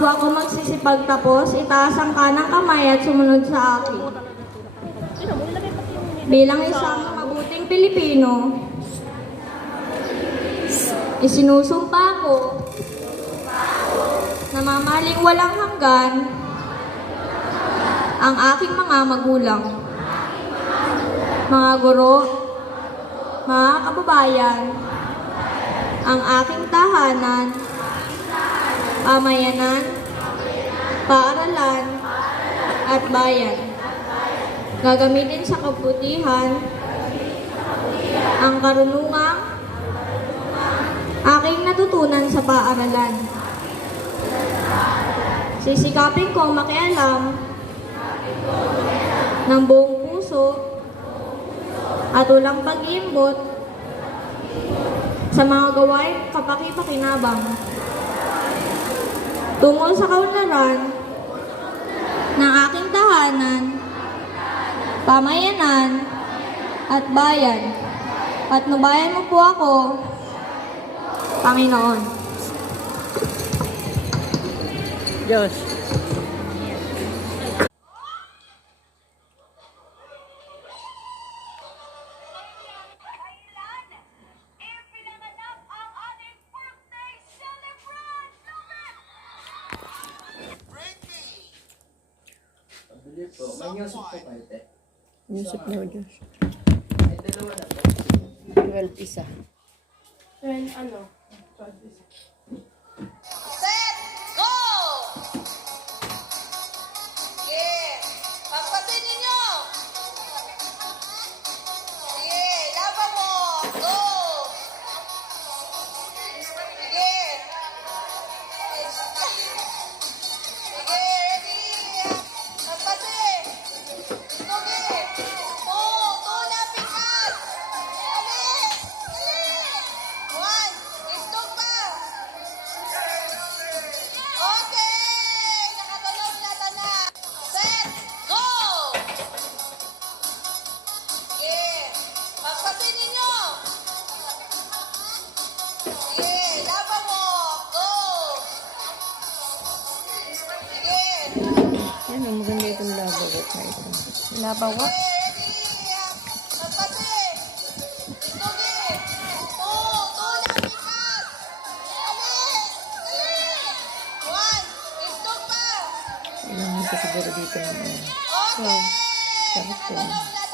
Bago ako magsisipagtapos, itaas ang kanang kamay at sumunod sa akin. Bilang isang mabuting Pilipino, isinusumpa ko na mamahaling walang hanggan ang aking mga magulang, mga guro, mga kababayan, ang aking tahanan, pamayanan, paaralan, at bayan. Gagamitin sa kabutihan ang karunungang aking natutunan sa paaralan. Sisikapin kong makialam ng buong puso at walang pag-iimbot sa mga gawain kapaki-pakinabang tungo sa kaunlaran ng aking tahanan, pamayanan, at bayan. Patnubayan mo po ako, Panginoon. Diyos. May music po kayo, te. Music na Diyos. Ay, dalawa na po. 12 isa. Set, go! Sige, pampasin ninyo. Sige, laban mo. Go! Sige. Sige, ready? Pampasin. Tugi. Tula, pikas. Alis. Alis. One. Istog pa. Okay! Nakatulog na tanan. Set! Go! Sige. Pagpasin ninyo. Sige. Laban mo. Go! Sige. Yan ang maganda itong labaw na ito. Labaw Okay, ready? Pagpasin. Istugi. Tula, pikas. Alis. Alis. One. Istog pa. Ilang pa siguro dito naman. Okay! Sarap to. Nakatulog na